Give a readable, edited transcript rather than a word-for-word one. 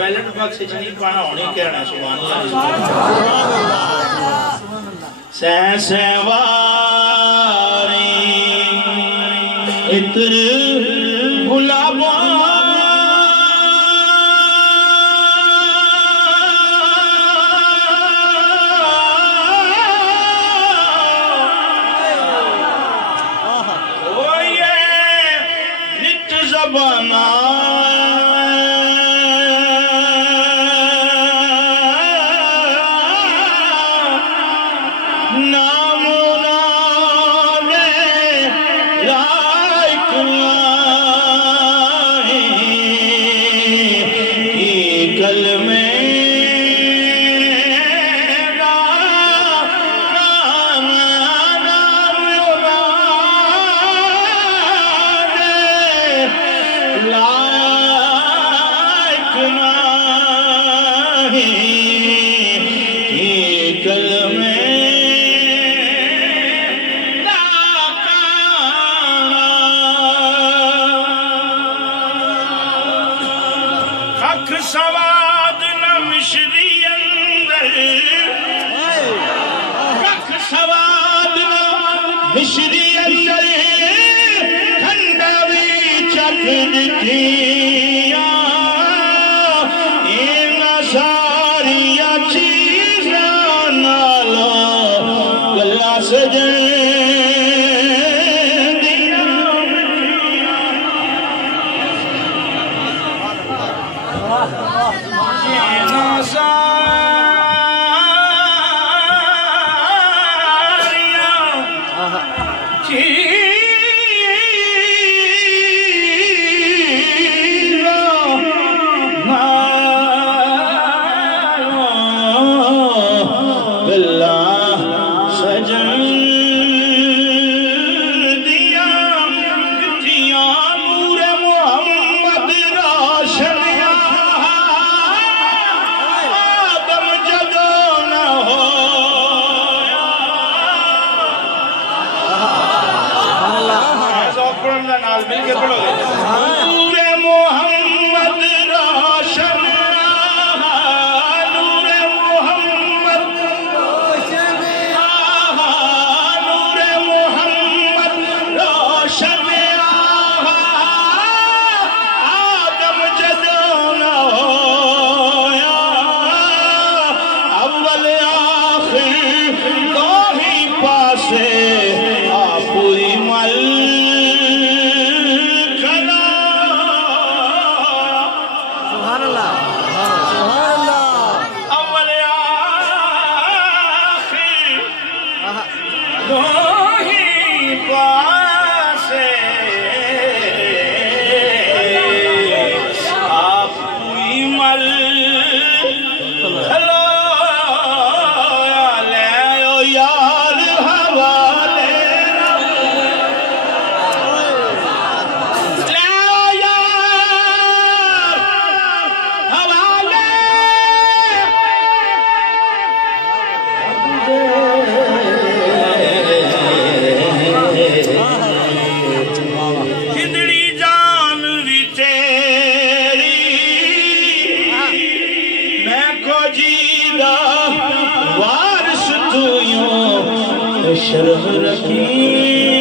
ballot box च नहीं पाना होनी कहना सुभान अल्लाह सहसवारी इत्र गुलाबों बना नाम नामे लायक कल में लायक नहीं कल में खख सवाद न मिश्री अंदर खख सवाद न मिश्री अंदर खंडवी चख दिया इन सारिया चीज़ां नालो गला सजन मिलकर पढ़ोगे नूरे मोहम्मद रोशन नूरे मोहम्मद रोशन नूरे मोहम्मद रोशन आदम जदों न होया अव्वल आखिर दो ही पासे आपुरी मल वारिस तू यूं शर्म रखी